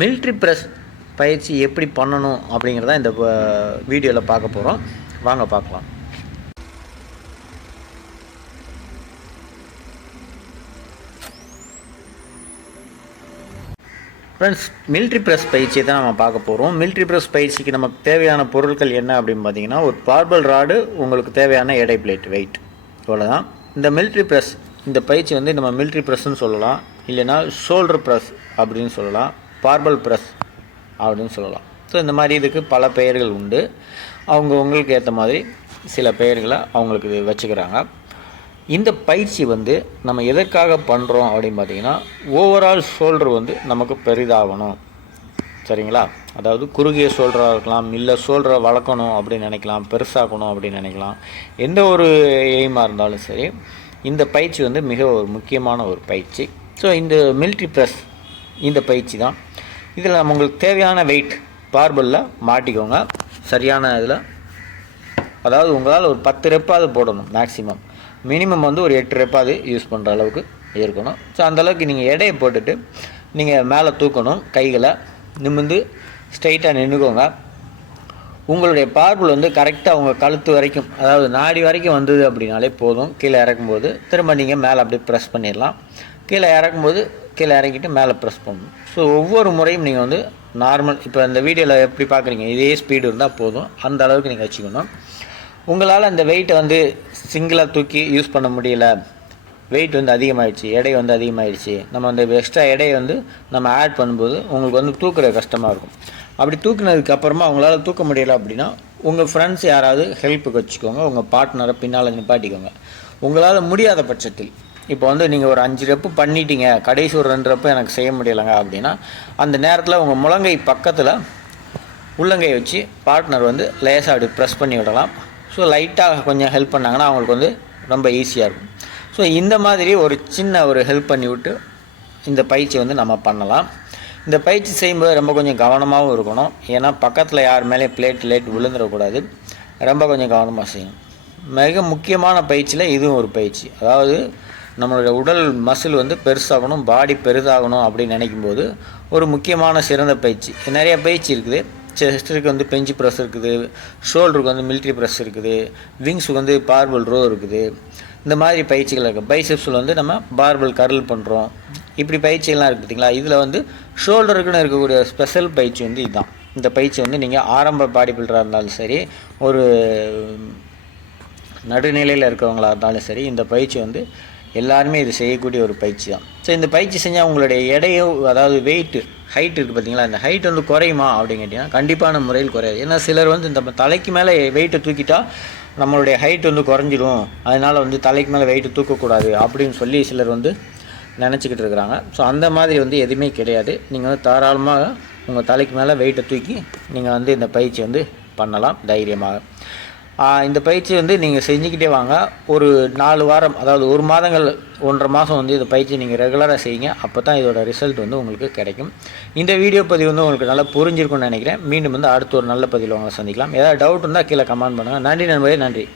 Military press பயிற்சி எப்படி பண்ணணும் அப்படிங்கிறத இந்த வீடியோவில் பார்க்க போகிறோம். வாங்க பார்க்கலாம். ஃப்ரெண்ட்ஸ், மிலிட்ரி ப்ரெஸ் பயிற்சியை தான் நம்ம பார்க்க போகிறோம். மிலிட்ரி ப்ரெஸ் பயிற்சிக்கு நமக்கு தேவையான பொருட்கள் என்ன அப்படின்னு பார்த்தீங்கன்னா, ஒரு பார்பல் ராடு, உங்களுக்கு தேவையான எடை பிளேட் வெயிட், இவ்வளோதான். இந்த மிலிட்ரி ப்ரெஸ், இந்த பயிற்சி வந்து நம்ம மிலிட்ரி ப்ரெஸ்ன்னு சொல்லலாம், இல்லைனா ஷோல்டர் ப்ரெஸ் அப்படின்னு சொல்லலாம், பார்பல் ப்ரெஸ் அப்படின்னு சொல்லலாம். ஸோ இந்த மாதிரி இதுக்கு பல பெயர்கள் உண்டு. அவங்களுக்கு ஏற்ற மாதிரி சில பெயர்களை அவங்களுக்கு வச்சுக்கிறாங்க. இந்த பயிற்சி வந்து நம்ம எதற்காக பண்ணுறோம் அப்படின்னு பார்த்தீங்கன்னா, ஓவரால் ஷோல்டர் வந்து நமக்கு பெரிதாகணும், சரிங்களா? அதாவது குறுகிய ஷோல்டராக இருக்கலாம், இல்லை ஷோல்டரை வளர்க்கணும் அப்படின்னு நினைக்கலாம், பெருசாக்கணும் அப்படின்னு நினைக்கலாம். எந்த ஒரு எய்மாக இருந்தாலும் சரி, இந்த பயிற்சி வந்து மிக ஒரு முக்கியமான ஒரு பயிற்சி. ஸோ இந்த மிலிட்ரி ப்ரெஸ் இந்த பயிற்சி தான். இதில் நம்ம உங்களுக்கு தேவையான வெயிட் பார்பலில் மாட்டிக்கோங்க சரியான இதில். அதாவது உங்களால் ஒரு 10 ரெப்பாவது போடணும், மேக்ஸிமம். மினிமம் வந்து ஒரு 8 ரெப்பாவது யூஸ் பண்ணுற அளவுக்கு இருக்கணும். ஸோ அந்தளவுக்கு நீங்கள் எடையை போட்டுட்டு நீங்கள் மேலே தூக்கணும். கைகளை நிமிர்ந்து ஸ்ட்ரைட்டாக நின்றுக்கோங்க. உங்களுடைய பார்பல் வந்து கரெக்டாக உங்கள் கழுத்து வரைக்கும், அதாவது நாடி வரைக்கும் வந்தது அப்படின்னாலே போதும். கீழே இறக்கும்போது திரும்ப நீங்கள் மேலே அப்படியே ப்ரெஸ் பண்ணிடலாம். கீழே இறக்கும்போது கீழே இறக்கிட்டு மேலே ப்ரெஸ் பண்ணணும். ஸோ ஒவ்வொரு முறையும் நீங்கள் வந்து நார்மல், இப்போ இந்த வீடியோவில் எப்படி பார்க்குறீங்க, இதே ஸ்பீடு இருந்தால் போதும். அந்த அளவுக்கு நீங்கள் வச்சுக்கணும். உங்களால் அந்த வெயிட்டை வந்து சிங்கிளாக தூக்கி யூஸ் பண்ண முடியல, வெயிட் வந்து அதிகமாகிடுச்சு, எடை வந்து அதிகமாகிடுச்சு, நம்ம அந்த எக்ஸ்ட்ரா எடையை வந்து நம்ம ஆட் பண்ணும்போது உங்களுக்கு வந்து தூக்குற கஷ்டமாக இருக்கும். அப்படி தூக்குனதுக்கப்புறமா உங்களால் தூக்க முடியலை அப்படின்னா, உங்கள் ஃப்ரெண்ட்ஸ் யாராவது ஹெல்ப்புக்கு வச்சுக்கோங்க. உங்கள் பார்ட்னரை பின்னால் நிப்பாட்டிக்கோங்க. உங்களால் முடியாத பட்சத்தில், இப்போ வந்து நீங்கள் ஒரு 5 ரெப்பு பண்ணிட்டீங்க, கடைசி ஒரு 2 ரெப்பு எனக்கு செய்ய முடியலைங்க அப்படின்னா, அந்த நேரத்தில் உங்கள் முழங்கை பக்கத்தில் உள்ளங்கை வச்சு பார்ட்னர் வந்து லேசாக அப்படி ப்ரெஸ் பண்ணி விடலாம். ஸோ லைட்டாக கொஞ்சம் ஹெல்ப் பண்ணாங்கன்னா அவங்களுக்கு வந்து ரொம்ப ஈஸியாக இருக்கும். ஸோ இந்த மாதிரி ஒரு சின்ன ஒரு ஹெல்ப் பண்ணி விட்டு இந்த பயிற்சி வந்து நம்ம பண்ணலாம். இந்த பயிற்சி செய்யும்போது ரொம்ப கொஞ்சம் கவனமாகவும் இருக்கணும். ஏன்னா பக்கத்தில் யார் மேலே பிளேட் விழுந்துடக்கூடாது. ரொம்ப கொஞ்சம் கவனமாக செய்யணும். மிக முக்கியமான பயிற்சியில் இதுவும் ஒரு பயிற்சி. அதாவது நம்மளுடைய உடல் மசில் வந்து பெருசாகணும், பாடி பெரிதாகணும் அப்படின்னு நினைக்கும்போது ஒரு முக்கியமான சிறந்த பயிற்சி. நிறைய பயிற்சி இருக்குது. செஸ்ட்டுக்கு வந்து பெஞ்சு ப்ரெஸ் இருக்குது, ஷோல்டருக்கு வந்து மிலிட்ரி ப்ரெஸ் இருக்குது, விங்ஸுக்கு வந்து பார்பல் ரோ இருக்குது. இந்த மாதிரி பயிற்சிகள் இருக்குது. பைசெப்ஸில் வந்து நம்ம பார்பல் கர்ல் பண்ணுறோம். இப்படி பயிற்சிகள்லாம் இருக்குது பார்த்திங்களா. இதில் வந்து ஷோல்டருக்குன்னு இருக்கக்கூடிய ஸ்பெஷல் பயிற்சி வந்து இதுதான். இந்த பயிற்சி வந்து நீங்கள் ஆரம்ப பாடி பில்டராக இருந்தாலும் சரி, ஒரு நடுநிலையில் இருக்கிறவங்களாக இருந்தாலும் சரி, இந்த பயிற்சி வந்து எல்லாருமே இது செய்யக்கூடிய ஒரு பயிற்சி தான். ஸோ இந்த பயிற்சி செஞ்சால் உங்களுடைய எடையோ, அதாவது வெயிட்டு, ஹைட் இருக்குது பார்த்திங்களா, இந்த ஹைட் வந்து குறையுமா அப்படின்னு கேட்டிங்கன்னா கண்டிப்பான முறையில் குறையாது. ஏன்னா சிலர் வந்து இந்த தலைக்கு மேலே வெயிட்டை தூக்கிட்டால் நம்மளுடைய ஹைட் வந்து குறைஞ்சிடும், அதனால் வந்து தலைக்கு மேலே வெயிட்டு தூக்கக்கூடாது அப்படின்னு சொல்லி சிலர் வந்து நினச்சிக்கிட்டு இருக்கிறாங்க. ஸோ அந்த மாதிரி வந்து எதுவுமே கிடையாது. நீங்கள் வந்து தாராளமாக உங்கள் தலைக்கு மேலே வெயிட்டை தூக்கி நீங்கள் வந்து இந்த பயிற்சி வந்து பண்ணலாம் தைரியமாக. இந்த பயிற்சி வந்து நீங்கள் செஞ்சுக்கிட்டே வாங்க. ஒரு 4 வாரம், அதாவது 1 மாதங்கள், 1.5 மாதம் வந்து இந்த பயிற்சி நீங்கள் ரெகுலராக செய்யுங்க. அப்போ தான் இதோட ரிசல்ட் வந்து உங்களுக்கு கிடைக்கும். இந்த வீடியோ பதிவு வந்து உங்களுக்கு நல்லா புரிஞ்சிருக்கும்னு நினைக்கிறேன். மீண்டும் வந்து அடுத்த ஒரு நல்ல பதிவில் உங்களை சந்திக்கலாம். ஏதாவது டவுட் இருந்தால் கீழே கமெண்ட் பண்ணுங்கள். நன்றி நண்பர்களே, நன்றி.